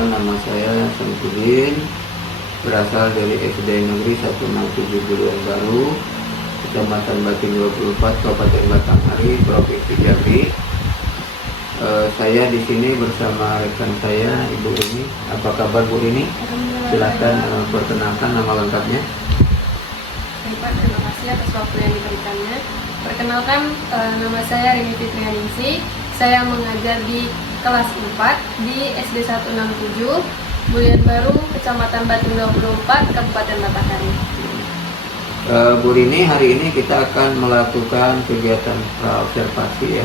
Perkenalkan, nama saya Samsudin, berasal dari SD Negeri 167 Bulian Baru, Kecamatan Batin 24, Kabupaten Batanghari, Provinsi Jambi. Saya di sini bersama rekan saya, Ibu Rini. Apa kabar Bu Rini? Silakan perkenalkan nama lengkapnya. Baik Pak, terima kasih atas waktu yang diberikannya. Perkenalkan, nama saya Rini Fitrianingsih. Saya mengajar di kelas 4 di SD 167 Bulian Baru, Kecamatan Batin 24, Kabupaten Batanghari. Bu Rini, hari ini kita akan melakukan kegiatan praobservasi ya.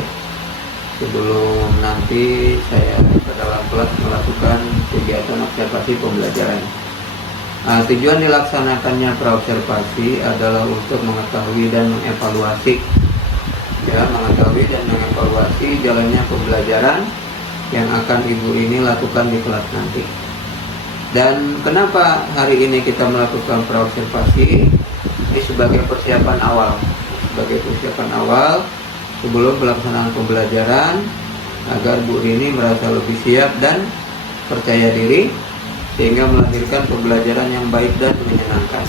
Sebelum nanti saya ke dalam kelas melakukan kegiatan observasi pembelajaran. Tujuan dilaksanakannya praobservasi adalah untuk mengetahui dan mengevaluasi jalannya pembelajaran yang akan Ibu ini lakukan di kelas nanti. Dan kenapa hari ini kita melakukan praobservasi? Ini sebagai persiapan awal sebelum pelaksanaan pembelajaran, agar Bu Rini merasa lebih siap dan percaya diri sehingga melahirkan pembelajaran yang baik dan menyenangkan.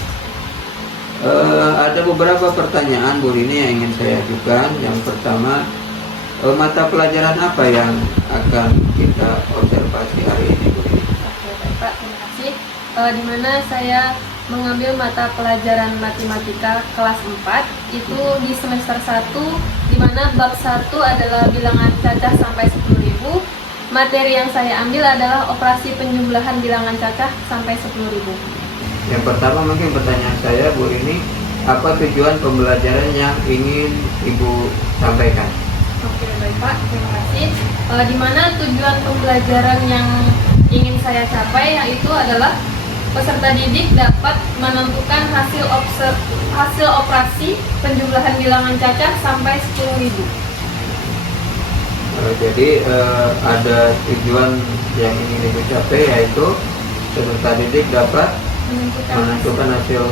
Ada beberapa pertanyaan Bu Rini yang ingin saya ajukan. Yang pertama, mata pelajaran apa yang akan kita observasi hari ini Bu Rini? Oke, baik Pak, terima kasih. Di mana saya mengambil mata pelajaran matematika kelas 4 itu di semester 1, di mana bab 1 adalah bilangan cacah sampai 10.000. Materi yang saya ambil adalah operasi penjumlahan bilangan cacah sampai 10.000. Yang pertama, mungkin pertanyaan saya Bu Rini, apa tujuan pembelajaran yang ingin Ibu sampaikan? Oke, baik Pak, terima kasih. Di mana tujuan pembelajaran yang ingin saya capai yaitu adalah peserta didik dapat menentukan hasil operasi penjumlahan bilangan cacah sampai 10.000. Jadi ada tujuan yang ingin Ibu capai, yaitu peserta didik dapat menentukan hasil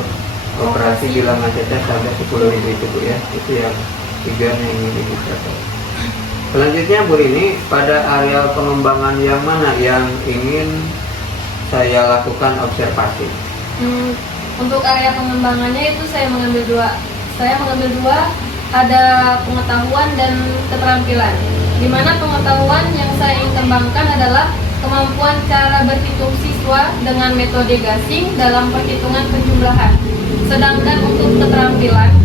operasi bilangan cacah sampai 10.000 itu Bu ya. Itu yang tujuan yang ingin Ibu capai. Selanjutnya Bu Rini, pada area pengembangan yang mana yang ingin saya lakukan observasi? Untuk area pengembangannya itu saya mengambil dua, ada pengetahuan dan keterampilan. Di mana pengetahuan yang saya ingin kembangkan adalah kemampuan cara berhitung siswa dengan metode gasing dalam perhitungan penjumlahan. Sedangkan untuk keterampilan,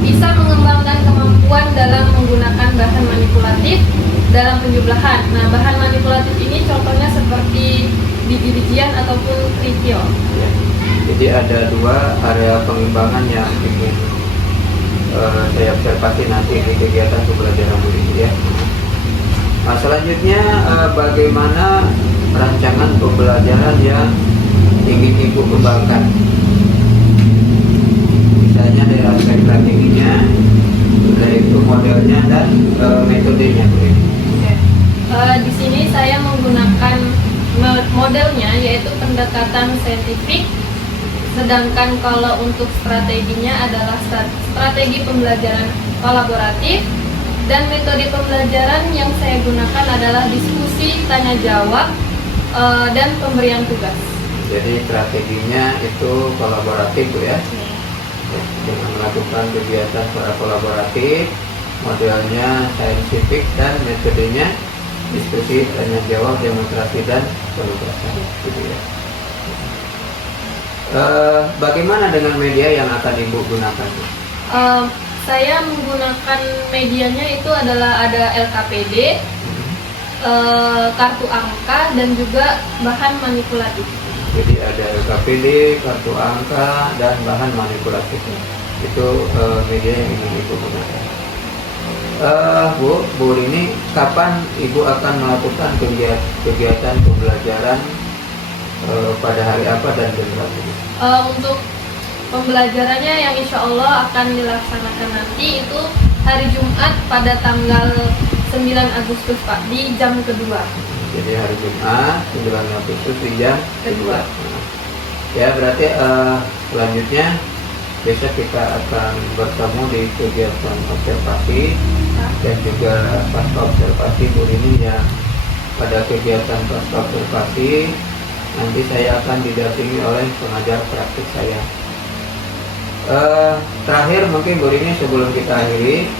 bisa mengembangkan kemampuan dalam menggunakan bahan manipulatif dalam penjumlahan. Nah, bahan manipulatif ini contohnya seperti biji-bijian ataupun kerikil. Ya. Jadi ada dua area pengembangan yang ingin saya observasi nanti di kegiatan pembelajaran Bu Rini ya. Nah, selanjutnya bagaimana rancangan pembelajaran yang ingin Ibu kembangkan? Misalnya dari aspek strateginya, yaitu modelnya dan metodenya Bu Rini. Di sini saya menggunakan modelnya yaitu pendekatan saintifik, sedangkan kalau untuk strateginya adalah strategi pembelajaran kolaboratif, dan metode pembelajaran yang saya gunakan adalah diskusi, tanya jawab, dan pemberian tugas. Jadi strateginya itu kolaboratif Bu ya. Dengan melakukan kegiatan secara kolaboratif, modelnya saintifik, dan metodenya diskusi, tanya jawab, demonstrasi, dan penugasan gitu ya. Bagaimana dengan media yang akan Ibu gunakan? Saya menggunakan medianya itu adalah ada LKPD, kartu angka, dan juga bahan manipulatif. Jadi ada LKPD, kartu angka, dan bahan manipulatif. Itu media yang ingin Ibu gunakan. Bu Rini, kapan Ibu akan melakukan kegiatan pembelajaran pada hari apa dan jam berapa? Untuk pembelajarannya yang insya Allah akan dilaksanakan nanti itu hari Jumat pada tanggal 9 Agustus Pak, di jam kedua. Jadi hari Jumat 9 Agustus di jam kedua. Ya, berarti selanjutnya besok kita akan bertemu di kegiatan observasi dan juga pasca observasi Bu Rini yang pada kegiatan pasca observasi nanti saya akan didampingi oleh pengajar praktik saya. Terakhir mungkin Bu Rini sebelum kita akhiri,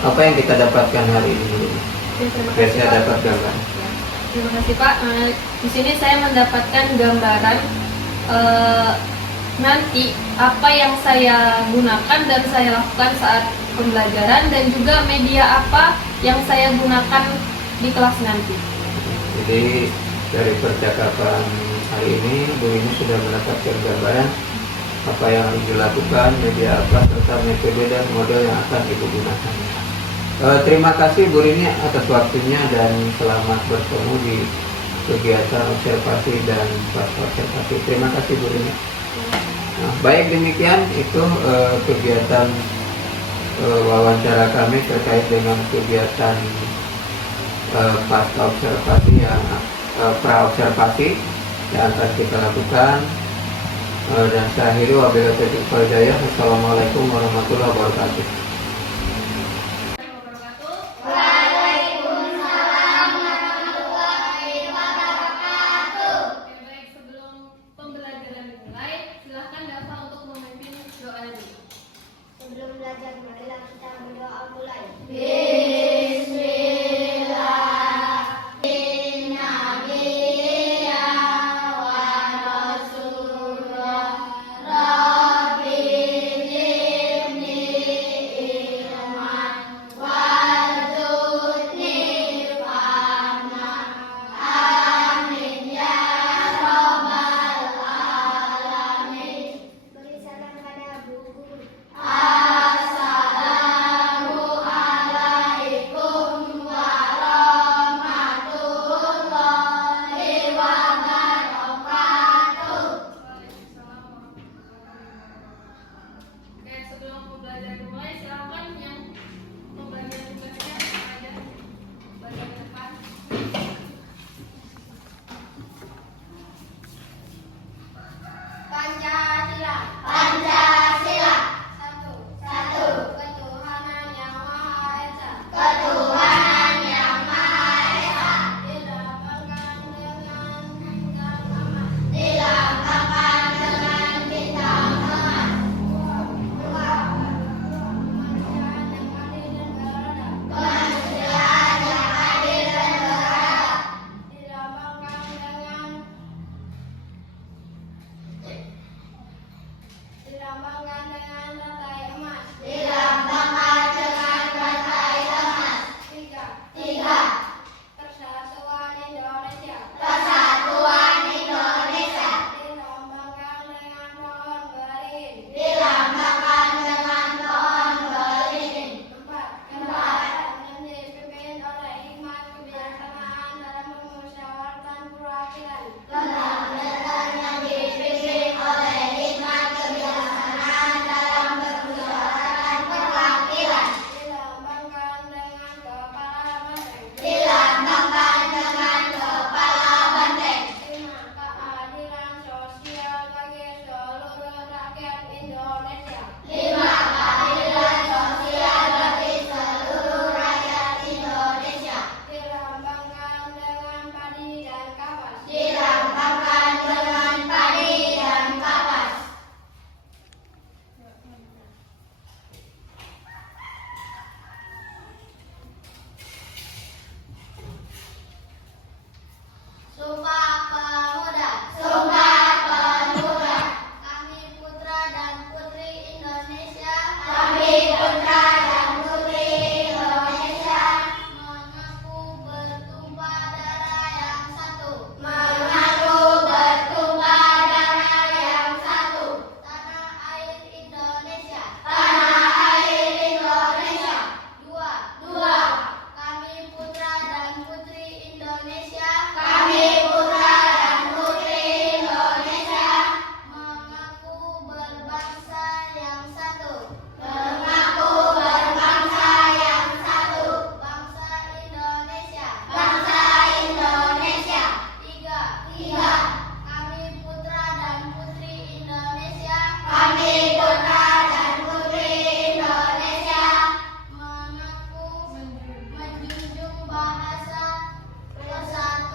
apa yang kita dapatkan hari ini Bu Rini? Biar saya dapat gambar. Ya, terima kasih Pak. Di sini saya mendapatkan gambaran nanti apa yang saya gunakan dan saya lakukan saat pembelajaran, dan juga media apa yang saya gunakan di kelas nanti. Jadi dari percakapan hari ini Bu Rini sudah mendapatkan gambaran apa yang harus dilakukan, media apa, serta metode dan model yang akan Ibu gunakan. Terima kasih Bu Rini atas waktunya dan selamat bertemu di kegiatan observasi dan pasca observasi. Terima kasih Bu Rini. Nah, baik demikian itu kegiatan wawancara kami terkait dengan kegiatan pasca observasi yang pra observasi yang akan kita lakukan. Dan saya akhiri wabillahi taufiq wal hidayah. Wassalamualaikum warahmatullahi wabarakatuh. Sebelum belajar, marilah kita berdoa mulai. Beri salam pada Bu Guru. Oke, sebelum pembelajaran dimulai, silakan yang pembelajaran tugasnya ada bagian depan. Pancasila. Pancasila. Satu. Ketuhanan yang Maha Esa. Ketuhanan yang Maha Esa. Dilambangkan dengan bintang emas. Dilambangkan dengan bintang emas. Dua. Kemanusiaan yang adil dan beradab. Dilambangkan dengan rantai emas. Dilambangkan dengan rantai emas. Tiga. Persatuan Indonesia. Persatuan Indonesia. Dilambangkan dengan pohon beringin. Dilambangkan dengan pohon beringin. Empat. Dan dipimpin oleh hikmat kebijaksanaan dalam memusyawarahkan perwakilan. Lembaga yang dipimpin oleh hikmat kebijaksanaan dalam memusyawarahkan perwakilan. Dilambangkan dengan kepala banteng. Dilambangkan dengan kepala banteng. Lima. Keadilan sosial bagi seluruh rakyat Indonesia. Lima. Keadilan sosial bagi seluruh rakyat Indonesia. Dilambangkan dengan padi dan kapas. Dilambangkan dengan padi dan kapas. Sumpah Pemuda. Sumpah Pemuda. Kami putra dan putri Indonesia. Kami putra dan putri Indonesia. Mengaku bertumpah darah yang satu. Mengaku bertumpah darah yang satu. Tanah air Indonesia. Tanah air Indonesia. Dua. Kami putra dan putri Indonesia. Kami putra dan putri Indonesia. Mengaku berbangsa yang satu. Mengaku berbangsa yang satu. Bangsa Indonesia. Bangsa Indonesia. Tiga. Kami putra dan putri Indonesia. Kami putra dan putri Indonesia. Mengaku menjunjung bahasa persatuan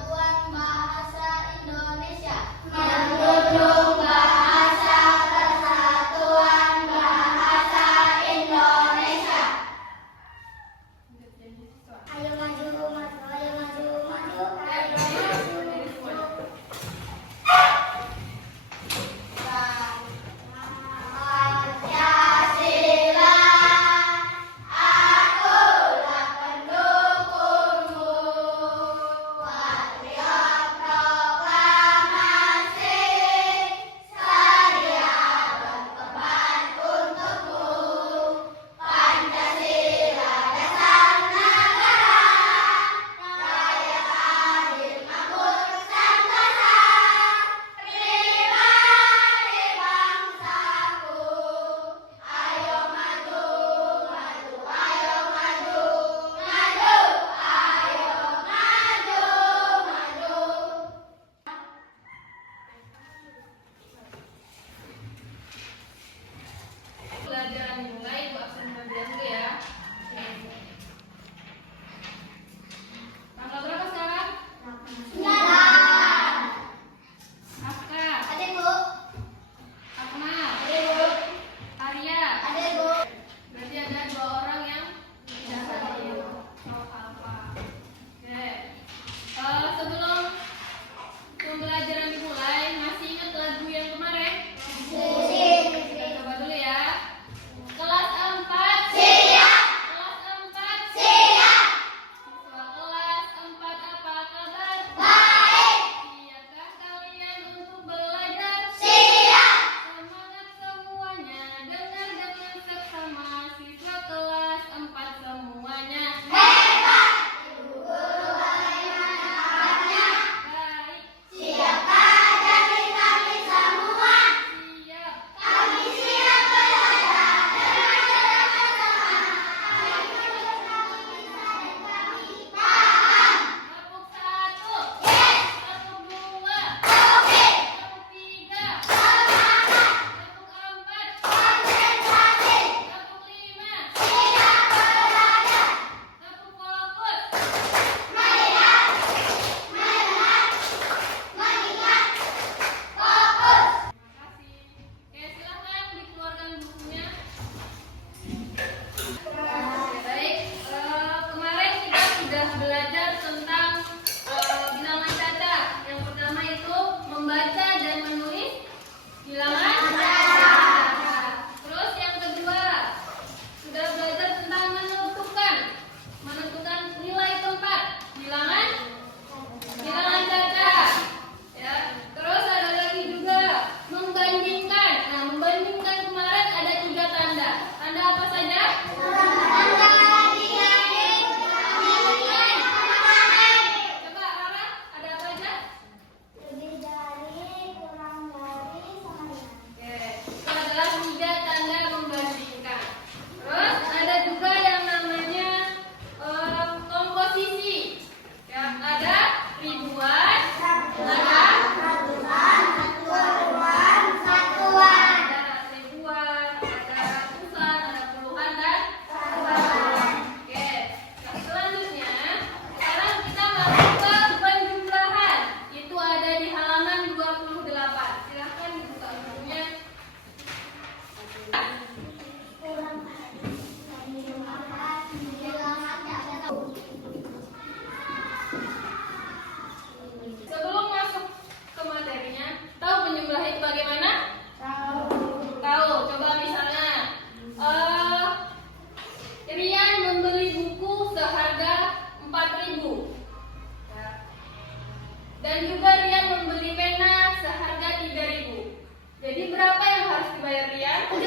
Jadi berapa yang harus dibayar Rian? 7.000.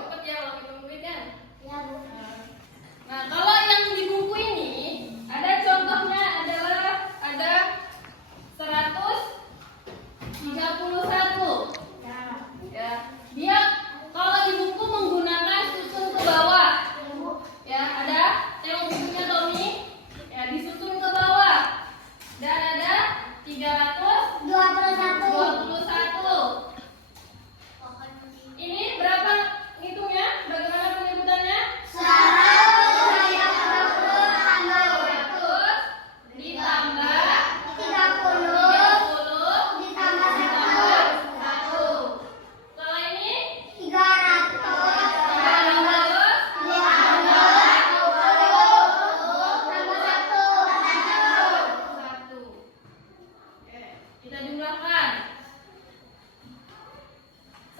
Cepet ya kalau hitung duitnya. Nah, kalau yang di buku ini ada contohnya adalah ada 131. Ya, dia kalau di buku menggunakan susun ke bawah. Ya, ada tengok bukunya Tommy. Ya, disusun ke bawah. Dan ada 321. Ini berapa ngitungnya? Bagaimana penyebutannya? 100 ditambah 30 ditambah 1. Kalau ini 1. Oke, kita jumlahkan.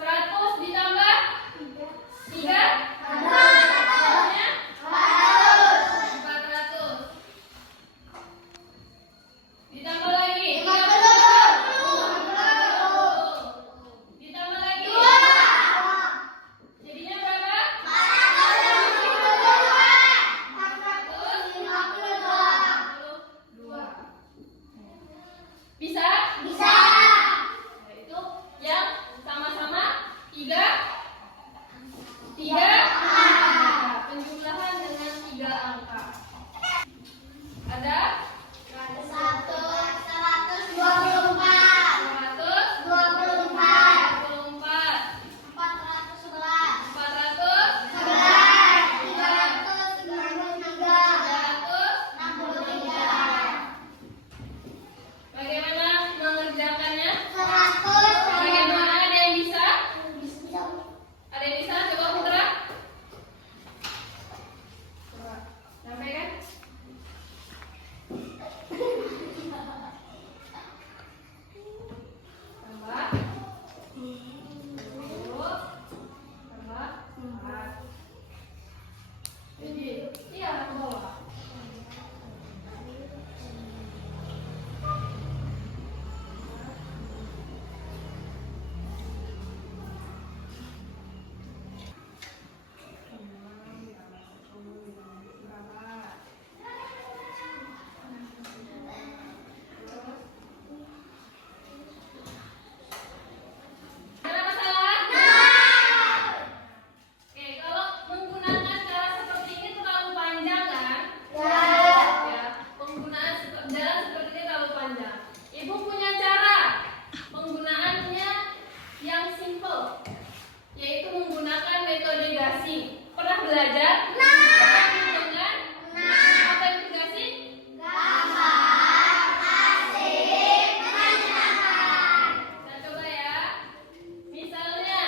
100 ditambah 3 hasilnya 400. Ditambah lagi 50. Ditambah lagi 2. Jadinya berapa? 452. Bisa? Itu yang sama-sama 3 angka. Penjumlahan dengan 3 angka. Ada 400, 404, 403, 363. Bagaimana mengerjakannya? Bagaimana, ada yang bisa? Ada yang bisa? Coba Putra. Coba sampaikan. Tambah 10, tambah 4. Jadi, iya ke bawah. Ada masalah? Oke, kalau menggunakan cara seperti ini terlalu panjang kan? Ya, penggunaan jalan seperti ini terlalu panjang. Ibu punya cara penggunaannya yang simple, yaitu menggunakan metode gasing. Pernah belajar? Dengan apa itu gasing? Kita coba ya. Misalnya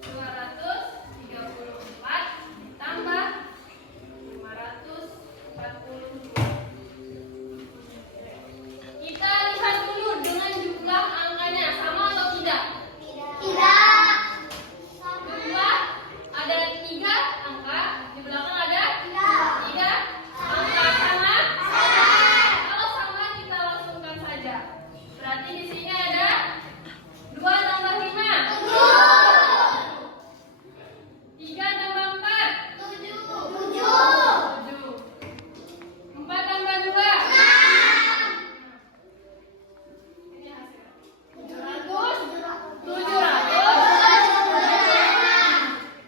234 ditambah 542. Kita lihat dulu dengan jumlah angkanya sama atau tidak. Jumlah ada 3 angka, di belakang ada 3 angka sama. Kalau sama kita langsungkan saja. Berarti di sini ada 2 tambah 5. 3 tambah 4. 7. 4 tambah 2. Ini hasil. 700.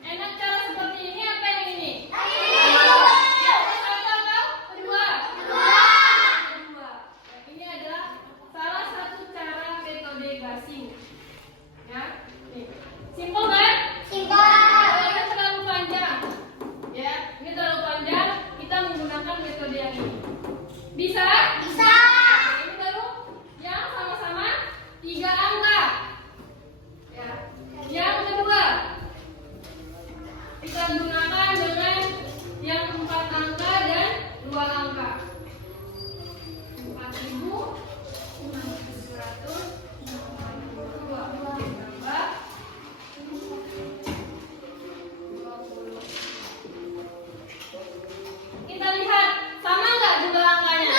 Enak cara seperti ini apa yang ini? Yang satu atau kedua? Kedua. Ini adalah salah satu cara metode gasing. Ya, nih. Simple kan? Kalau ini terlalu panjang, ya, ini terlalu panjang. Kita menggunakan metode yang ini. Bisa? Ini baru yang sama-sama 3 angka. Ya. Yang kedua, kita gunakan dengan yang 4 angka dan 2 angka. 4.782 tambah 20. Kita lihat sama nggak jumlah angkanya?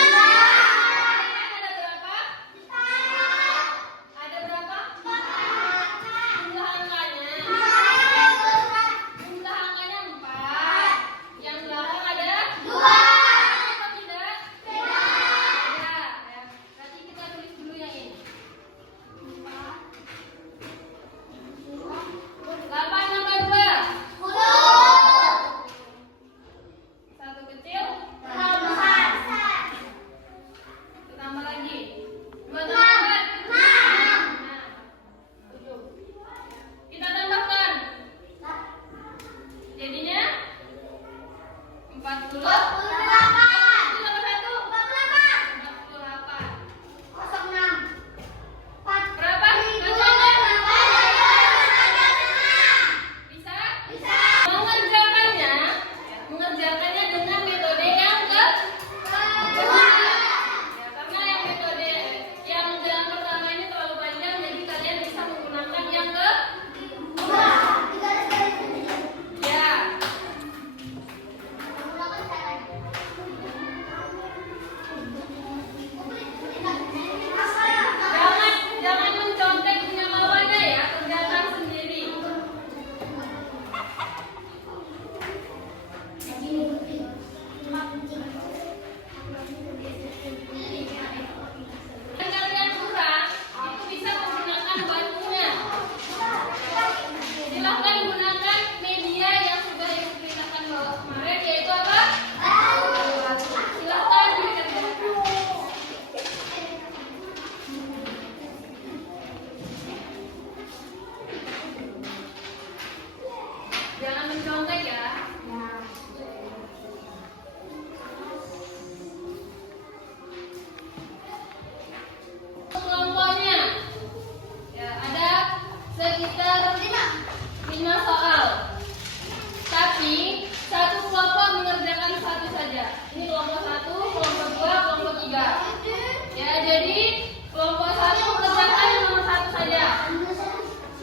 Ya, jadi kelompok 1 kerjakan yang nomor 1 saja.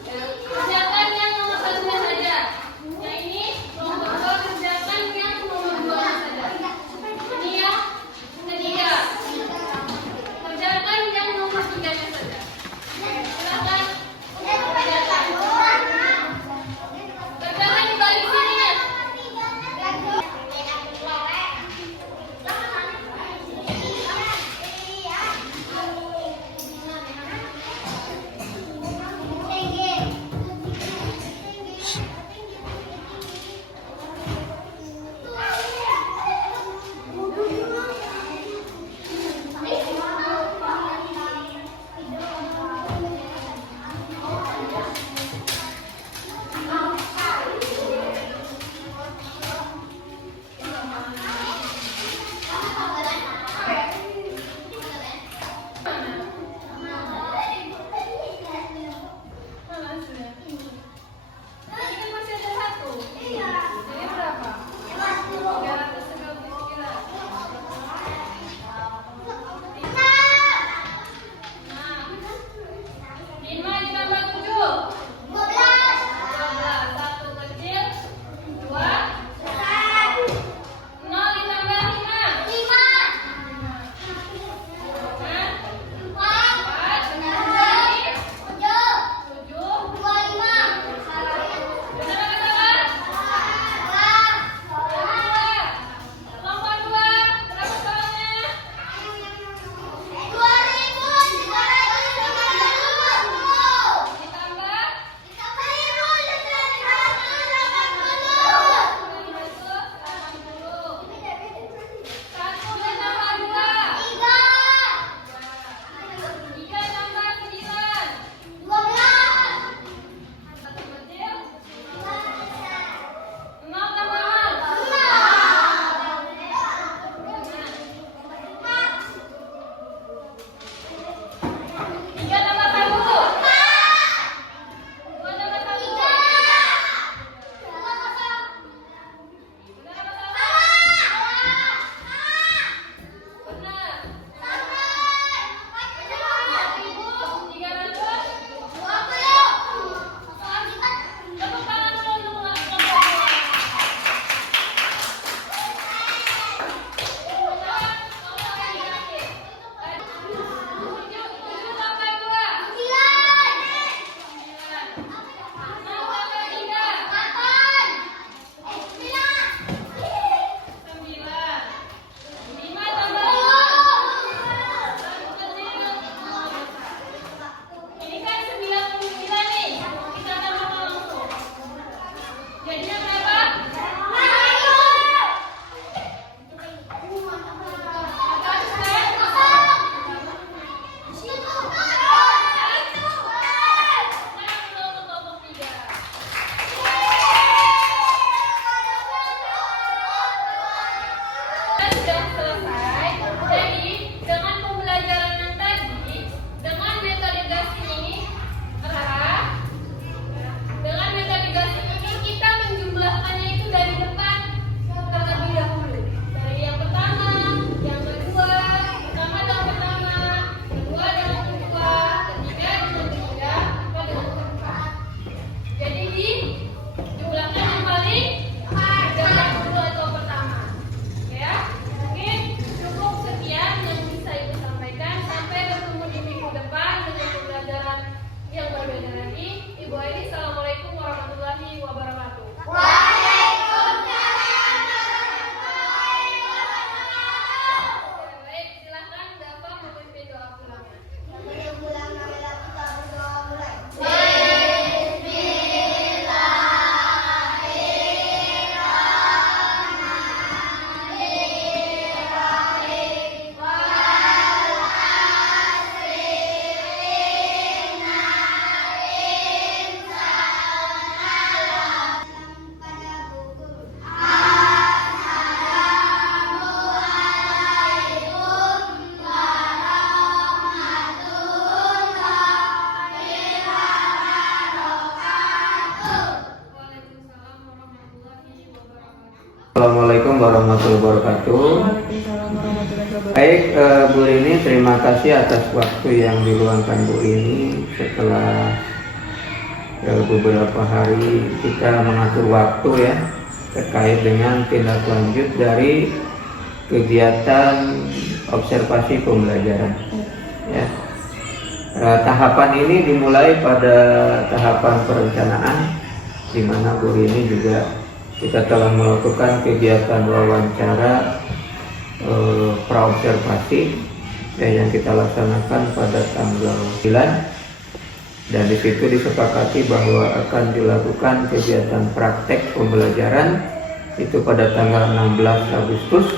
Ya, kerjakan yang nomor 1-nya saja. Yang ini kelompok 2 kerjakan yang nomor 2-nya saja. Ini yang ketiga. Kerjakan yang nomor 3-nya saja. Silakan kerjakan. Kerjakan di balik sini ya. Masih ada 1. Jadi berapa? 399. Nah, 5 ditambah 7. 12. 1 kecil. 2. 0 ditambah 5. Assalamualaikum warahmatullahi wabarakatuh. Baik, Bu Rini, terima kasih atas waktu yang diluangkan Bu Rini. Setelah beberapa hari kita mengatur waktu ya terkait dengan tindak lanjut dari kegiatan observasi pembelajaran. Ya. Tahapan ini dimulai pada tahapan perencanaan, di mana Bu Rini juga kita telah melakukan kegiatan wawancara praobservasi yang kita laksanakan pada tanggal 9, dan di situ disepakati bahwa akan dilakukan kegiatan praktek pembelajaran itu pada tanggal 16 Agustus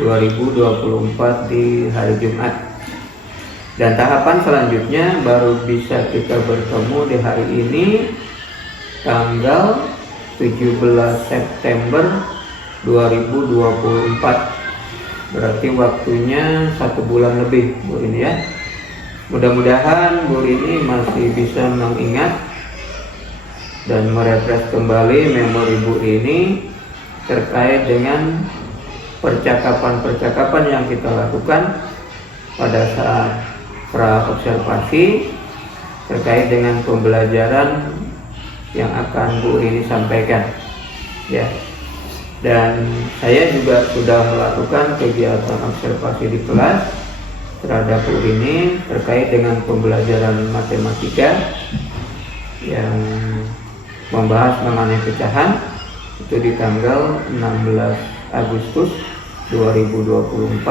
2024 di hari Jumat. Dan tahapan selanjutnya baru bisa kita bertemu di hari ini tanggal 17 September 2024. Berarti waktunya 1 bulan lebih Bu Rini ya. Mudah-mudahan Bu Rini masih bisa mengingat dan merefresh kembali memori Bu Rini terkait dengan percakapan-percakapan yang kita lakukan pada saat pra-observasi terkait dengan pembelajaran yang akan Bu Rini sampaikan ya. Dan saya juga sudah melakukan kegiatan observasi di kelas terhadap Bu Rini terkait dengan pembelajaran matematika yang membahas mengenai pecahan itu di tanggal 16 Agustus 2024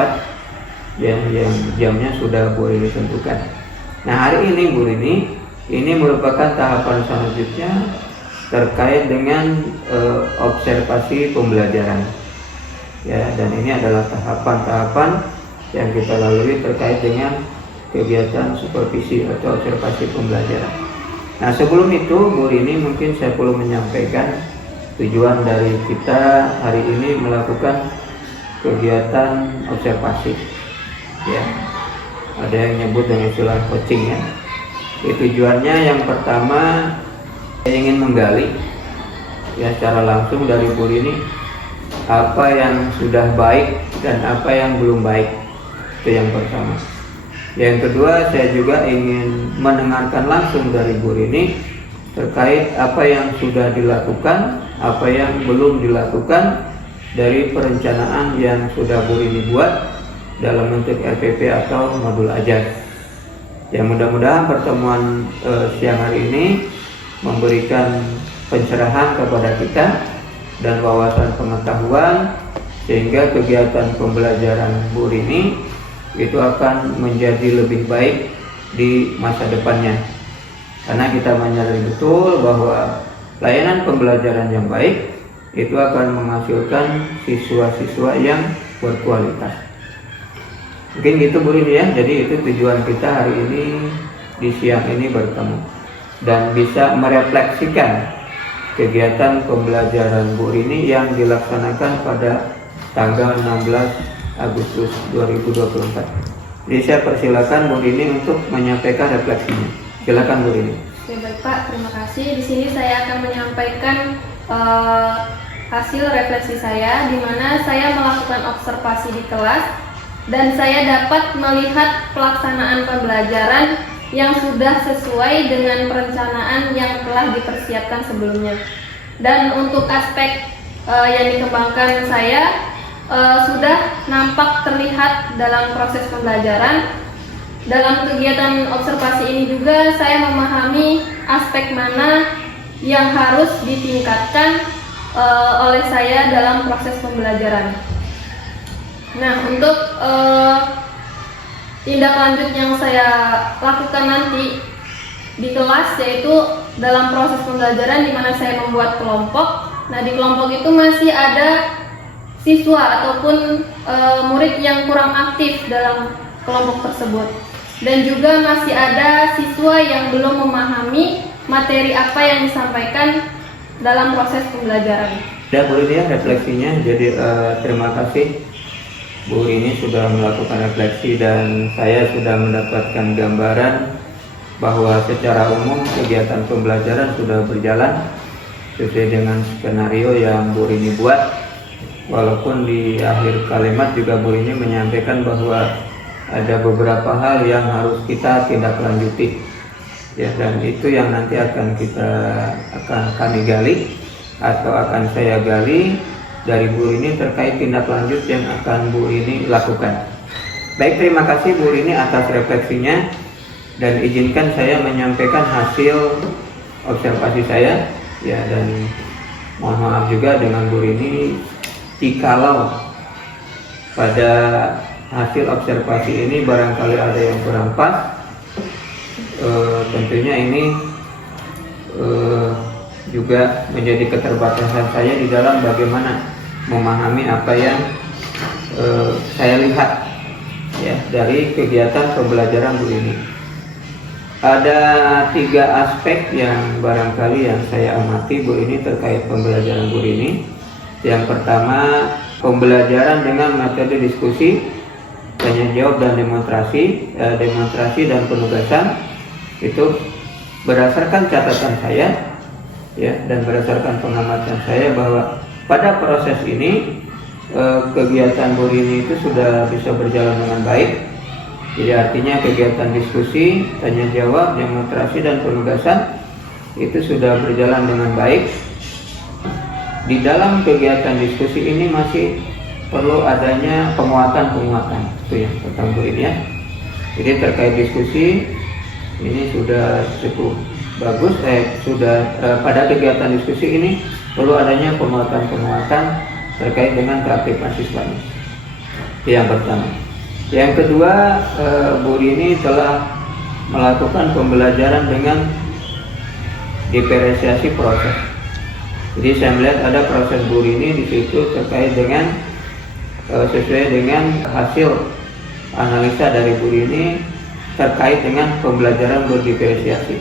yang jamnya sudah Bu Rini tentukan. Nah, hari ini Bu Rini, ini merupakan tahapan selanjutnya terkait dengan observasi pembelajaran ya, dan ini adalah tahapan-tahapan yang kita lalui terkait dengan kegiatan supervisi atau observasi pembelajaran. Nah, sebelum itu Bu Rini mungkin saya perlu menyampaikan tujuan dari kita hari ini melakukan kegiatan observasi ya. Ada yang nyebut dengan istilah coaching ya. Tujuannya yang pertama, saya ingin menggali ya secara langsung dari Bu Rini apa yang sudah baik dan apa yang belum baik. Itu yang pertama. Yang kedua, saya juga ingin mendengarkan langsung dari Bu Rini terkait apa yang sudah dilakukan, apa yang belum dilakukan dari perencanaan yang sudah Bu Rini buat dalam bentuk RPP atau modul ajar. Ya, mudah-mudahan pertemuan siang hari ini memberikan pencerahan kepada kita dan wawasan pengetahuan sehingga kegiatan pembelajaran Bu Rini itu akan menjadi lebih baik di masa depannya. Karena kita menyadari betul bahwa layanan pembelajaran yang baik itu akan menghasilkan siswa-siswa yang berkualitas. Mungkin gitu Bu Rini ya. Jadi itu tujuan kita hari ini di siang ini bertemu dan bisa merefleksikan kegiatan pembelajaran Bu Rini yang dilaksanakan pada tanggal 16 Agustus 2024. Jadi saya persilakan Bu Rini untuk menyampaikan refleksinya. Silakan Bu Rini. Oke, baik Pak, terima kasih. Di sini saya akan menyampaikan hasil refleksi saya, di mana saya melakukan observasi di kelas dan saya dapat melihat pelaksanaan pembelajaran yang sudah sesuai dengan perencanaan yang telah dipersiapkan sebelumnya. Dan untuk aspek yang dikembangkan saya sudah nampak terlihat dalam proses pembelajaran. Dalam kegiatan observasi ini juga saya memahami aspek mana yang harus ditingkatkan oleh saya dalam proses pembelajaran. Nah, untuk tindak lanjut yang saya lakukan nanti di kelas yaitu dalam proses pembelajaran di mana saya membuat kelompok. Nah, di kelompok itu masih ada siswa ataupun murid yang kurang aktif dalam kelompok tersebut, dan juga masih ada siswa yang belum memahami materi apa yang disampaikan dalam proses pembelajaran. Ya Bu Rini ya refleksinya. Jadi terima kasih Bu Rini sudah melakukan refleksi dan saya sudah mendapatkan gambaran bahwa secara umum kegiatan pembelajaran sudah berjalan sesuai dengan skenario yang Bu Rini buat. walaupun di akhir kalimat juga Bu Rini menyampaikan bahwa ada beberapa hal yang harus kita tindak lanjuti, ya, dan itu yang nanti akan kami gali atau akan saya gali dari Bu Rini terkait tindak lanjut yang akan Bu Rini lakukan. Baik, terima kasih Bu Rini atas refleksinya, dan izinkan saya menyampaikan hasil observasi saya, ya, dan mohon maaf juga dengan Bu Rini jikalau pada hasil observasi ini barangkali ada yang kurang pas. Tentunya ini juga menjadi keterbatasan saya di dalam bagaimana memahami apa yang saya lihat, ya, dari kegiatan pembelajaran Bu Rini. Ada 3 aspek yang barangkali yang saya amati Bu Rini terkait pembelajaran Bu Rini. Yang pertama, pembelajaran dengan metode diskusi, tanya jawab dan demonstrasi dan penugasan. Itu berdasarkan catatan saya, ya, dan berdasarkan pengamatan saya bahwa pada proses ini kegiatan Bu Rini itu sudah bisa berjalan dengan baik. Jadi artinya kegiatan diskusi, tanya jawab, demonstrasi dan penugasan itu sudah berjalan dengan baik. Di dalam kegiatan diskusi ini masih perlu adanya penguatan, itu ya tentang Bu Rini, ya. Jadi terkait diskusi ini sudah cukup bagus. Pada kegiatan diskusi ini perlu adanya penguatan terkait dengan praktik mahasiswanya. Itu yang pertama. Yang kedua, Bu Rini telah melakukan pembelajaran dengan diferensiasi proses. Jadi saya melihat ada proses Bu Rini di situ terkait dengan sesuai dengan hasil analisa dari Bu Rini terkait dengan pembelajaran berdiferensiasi.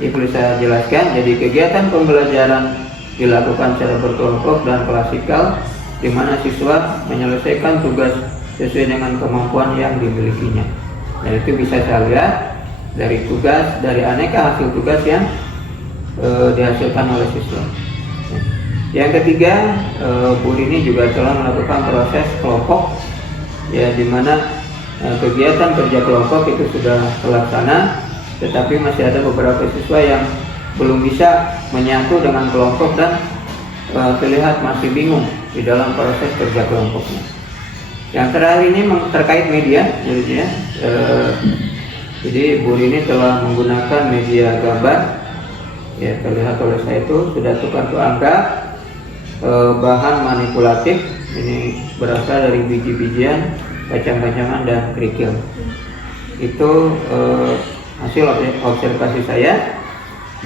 Ini perlu saya jelaskan. Jadi kegiatan pembelajaran dilakukan secara berkelompok dan klasikal, di mana siswa menyelesaikan tugas sesuai dengan kemampuan yang dimilikinya. Dan itu bisa saya lihat dari aneka hasil tugas yang dihasilkan oleh siswa. Yang ketiga, Bu Rini juga telah melakukan proses kelompok, ya, di mana kegiatan kerja kelompok itu sudah terlaksana, tetapi masih ada beberapa siswa yang belum bisa menyatu dengan kelompok dan terlihat masih bingung di dalam proses kerja kelompoknya. Yang terakhir ini terkait media, jadi Bu Rini telah menggunakan media gambar, ya, terlihat oleh saya itu sudah kartu angka, bahan manipulatif, ini berasal dari biji-bijian, kacang-kacangan dan kerikil. Itu hasil observasi saya,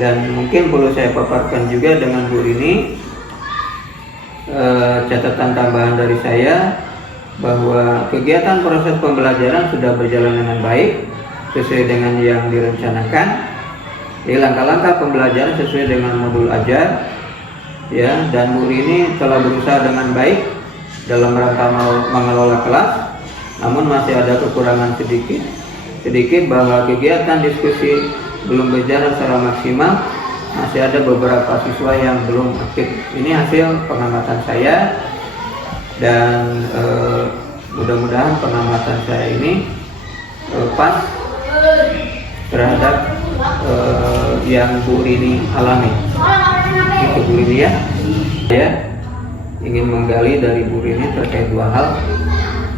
dan mungkin perlu saya paparkan juga dengan Bu Rini catatan tambahan dari saya bahwa kegiatan proses pembelajaran sudah berjalan dengan baik sesuai dengan yang direncanakan. Jadi langkah-langkah pembelajaran sesuai dengan modul ajar, ya, dan Bu Rini telah berusaha dengan baik dalam rangka mengelola kelas. Namun masih ada kekurangan sedikit bahwa kegiatan diskusi belum berjalan secara maksimal. Masih ada beberapa siswa yang belum aktif. Ini hasil pengamatan saya, dan mudah-mudahan pengamatan saya ini pas terhadap yang Bu Rini alami. Itu Bu Rini, ya. Saya ingin menggali dari Bu Rini terkait 2 hal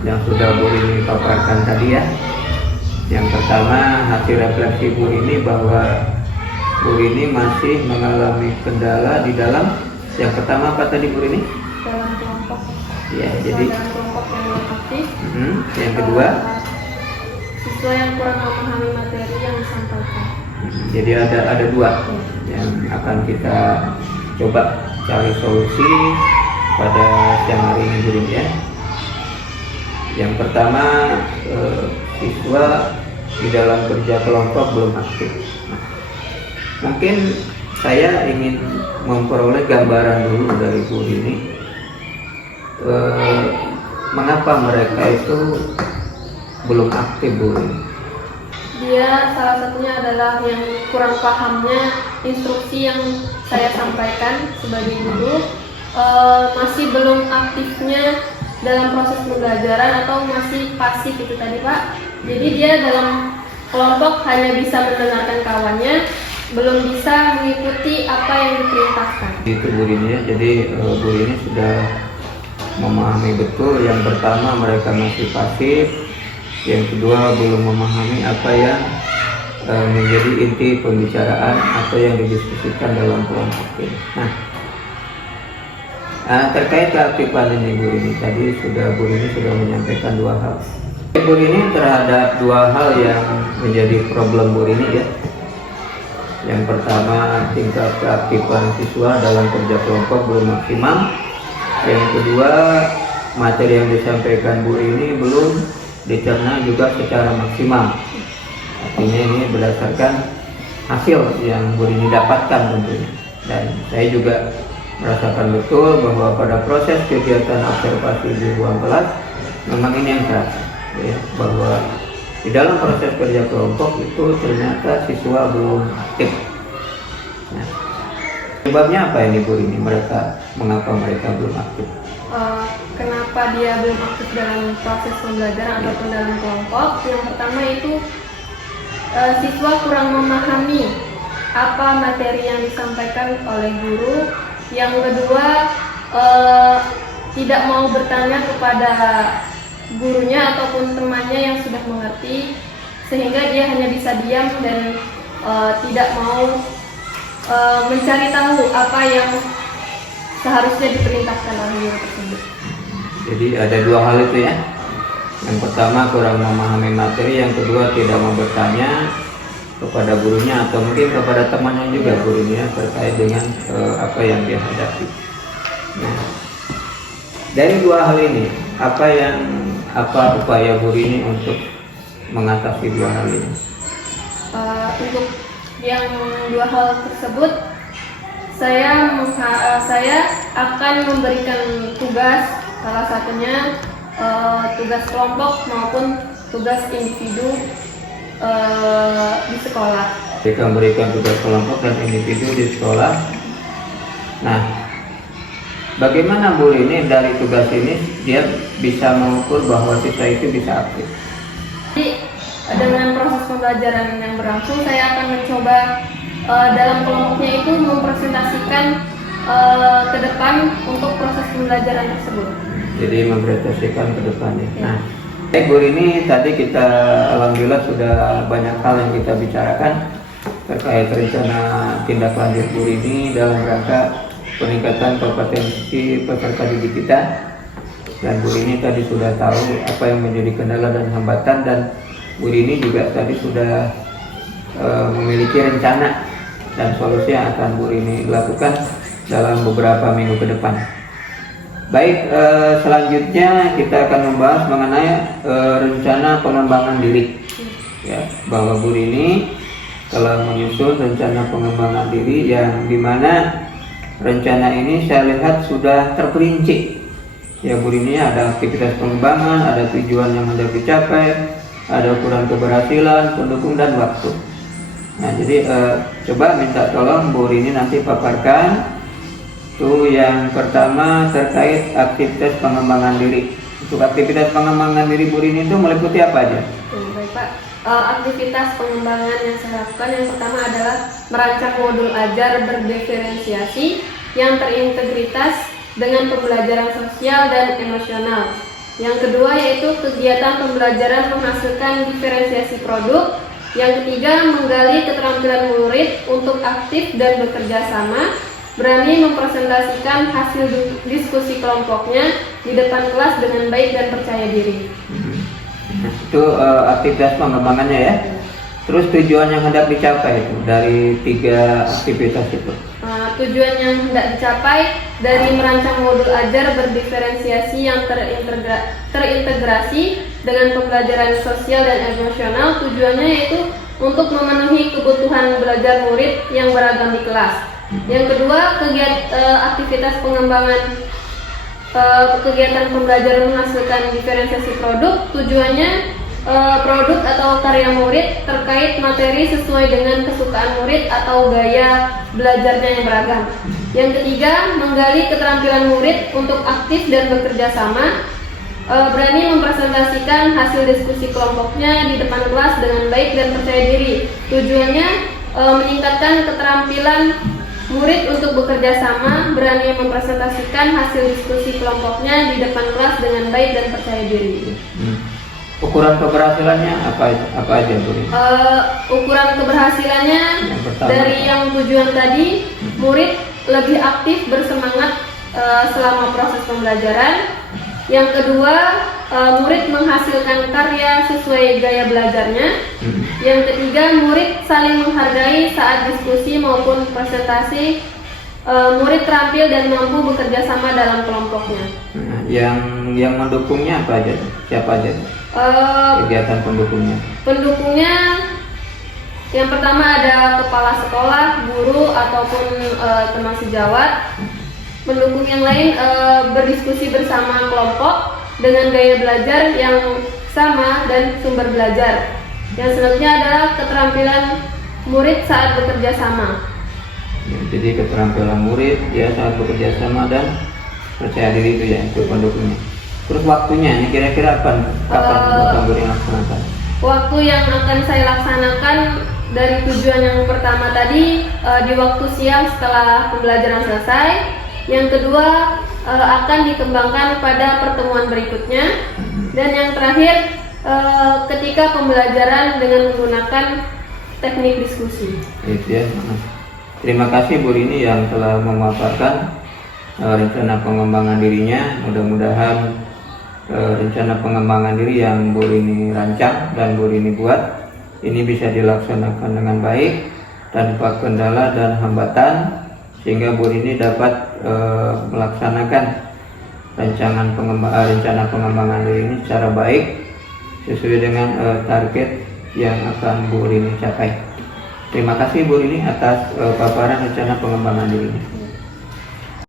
yang sudah Bu Rini paparkan tadi, ya. Yang pertama, hasil refleksi Bu Rini bahwa Bu Rini masih mengalami kendala di dalam, yang pertama apa tadi Bu Rini? Dalam kelompok. Ya, jadi kelompok yang belum aktif. Yang kedua, Siswa yang kurang memahami materi yang disampaikan. Jadi ada 2 yang akan kita coba cari solusi pada siang hari ini Bu Rini, ya. Yang pertama, siswa di dalam kerja kelompok belum aktif. Mungkin saya ingin memperoleh gambaran dulu dari Bu Rini, mengapa mereka itu belum aktif, Bu Rini? Dia salah satunya adalah yang kurang pahamnya instruksi yang saya sampaikan sebagai guru, masih belum aktifnya dalam proses pembelajaran atau masih pasif itu tadi Pak. Jadi dia dalam kelompok hanya bisa mendengarkan kawannya, belum bisa mengikuti apa yang diperintahkan. Itu Bu Rini ya. Jadi Bu Rini sudah memahami betul. Yang pertama mereka masih pasif, yang kedua belum memahami apa yang menjadi inti pembicaraan atau yang didiskusikan dalam kelompok ini. Terkait keaktifan ini Bu Rini, tadi Bu Rini sudah menyampaikan dua hal. Bu Rini terhadap dua hal yang menjadi problem Bu Rini ya. Yang pertama, tingkat keaktifan siswa dalam kerja kelompok belum maksimal. Yang kedua, materi yang disampaikan Bu Rini belum dicerna juga secara maksimal. Artinya ini berdasarkan hasil yang Bu Rini dapatkan tentunya. Dan saya juga merasakan betul bahwa pada proses kegiatan observasi di ruang kelas memang ini yang terasa ya, bahwa di dalam proses kerja kelompok itu ternyata siswa belum aktif. Nah, sebabnya apa ini Bu Rini? Mengapa mereka belum aktif? Kenapa dia belum aktif dalam proses pembelajaran ataupun dalam kelompok? Yang pertama itu siswa kurang memahami apa materi yang disampaikan oleh guru. Yang kedua, tidak mau bertanya kepada gurunya ataupun temannya yang sudah mengerti, sehingga dia hanya bisa diam dan tidak mau mencari tahu apa yang seharusnya diperintahkan oleh guru tersebut. Jadi ada dua hal itu ya. Yang pertama kurang memahami materi, yang kedua tidak mau bertanya kepada gurunya atau mungkin kepada temannya juga gurunya terkait dengan apa yang dia hadapi. Nah, dari dua hal ini, apa upaya Bu Rini untuk mengatasi dua hal ini? Untuk yang dua hal tersebut, saya akan memberikan tugas, salah satunya tugas kelompok maupun tugas individu di sekolah. Jika memberikan tugas kelompok dan individu di sekolah. Nah, bagaimana Bu Rini dari tugas ini dia bisa mengukur bahwa siswa itu bisa aktif? Jadi dengan proses pembelajaran yang berlangsung, saya akan mencoba dalam kelompoknya itu mempresentasikan ke depan untuk proses pembelajaran tersebut. Jadi mempresentasikan ke depannya. Nah, Bu Rini, tadi kita alhamdulillah sudah banyak hal yang kita bicarakan terkait rencana tindak lanjut Bu Rini dalam rangka peningkatan kompetensi peserta didik kita. Dan Bu Rini tadi sudah tahu apa yang menjadi kendala dan hambatan, dan Bu Rini juga tadi sudah memiliki rencana dan solusi yang akan Bu Rini lakukan dalam beberapa minggu ke depan. Baik, selanjutnya kita akan membahas mengenai rencana pengembangan diri. Ya, bahwa Bu Rini telah menyusun rencana pengembangan diri yang dimana rencana ini saya lihat sudah terperinci. Ya, Bu Rini ada aktivitas pengembangan, ada tujuan yang hendak dicapai, ada ukuran keberhasilan, pendukung dan waktu. Nah, jadi coba minta tolong Bu Rini nanti paparkan. Itu yang pertama terkait aktivitas pengembangan diri. Untuk aktivitas pengembangan diri Bu Rini itu meliputi apa aja? Baik Pak, aktivitas pengembangan yang saya lakukan yang pertama adalah merancang modul ajar berdiferensiasi yang terintegritas dengan pembelajaran sosial dan emosional. Yang kedua yaitu kegiatan pembelajaran menghasilkan diferensiasi produk. Yang ketiga menggali keterampilan murid untuk aktif dan bekerja sama, berani mempresentasikan hasil diskusi kelompoknya di depan kelas dengan baik dan percaya diri. Itu aktivitas pengembangannya ya. Terus tujuan yang hendak dicapai itu dari 3 aktivitas itu. Tujuan yang hendak dicapai dari merancang modul ajar berdiferensiasi yang terintegrasi dengan pembelajaran sosial dan emosional, tujuannya yaitu untuk memenuhi kebutuhan belajar murid yang beragam di kelas. Yang kedua, aktivitas pengembangan kegiatan pembelajaran menghasilkan diferensiasi produk, tujuannya produk atau karya murid terkait materi sesuai dengan kesukaan murid atau gaya belajarnya yang beragam. Yang ketiga, menggali keterampilan murid untuk aktif dan bekerja sama, berani mempresentasikan hasil diskusi kelompoknya di depan kelas dengan baik dan percaya diri. Tujuannya meningkatkan keterampilan murid untuk bekerja sama, berani mempresentasikan hasil diskusi kelompoknya di depan kelas dengan baik dan percaya diri. Ukuran keberhasilannya apa aja, Bu? Ukuran keberhasilannya Yang pertama, dari yang tujuan tadi, murid lebih aktif bersemangat selama proses pembelajaran. Yang kedua, murid menghasilkan karya sesuai gaya belajarnya. Yang ketiga, murid saling menghargai saat diskusi maupun presentasi. Murid terampil dan mampu bekerja sama dalam kelompoknya. Nah, yang mendukungnya apa aja? Siapa aja? Kegiatan pendukungnya. Pendukungnya yang pertama ada kepala sekolah, guru ataupun teman sejawat. Pendukung yang lain berdiskusi bersama kelompok dengan gaya belajar yang sama dan sumber belajar. Yang selanjutnya adalah keterampilan murid saat bekerja sama. Ya, jadi keterampilan murid ya saat bekerja sama dan percaya diri itu ya itu pendukungnya. Terus waktunya ini kira-kira kapan Bapak Guru yang laksanakan? Waktu yang akan saya laksanakan dari tujuan yang pertama tadi di waktu siang setelah pembelajaran selesai. Yang kedua akan dikembangkan pada pertemuan berikutnya. Dan yang terakhir ketika pembelajaran dengan menggunakan teknik diskusi. Itu ya. Terima kasih Bu Rini yang telah memaparkan rencana pengembangan dirinya. Mudah-mudahan rencana pengembangan diri yang Bu Rini rancang dan Bu Rini buat ini bisa dilaksanakan dengan baik tanpa kendala dan hambatan, sehingga Bu Rini dapat melaksanakan rencana pengembangan diri ini secara baik sesuai dengan target yang akan Bu Rini capai. Terima kasih Bu Rini atas paparan rencana pengembangan diri ini.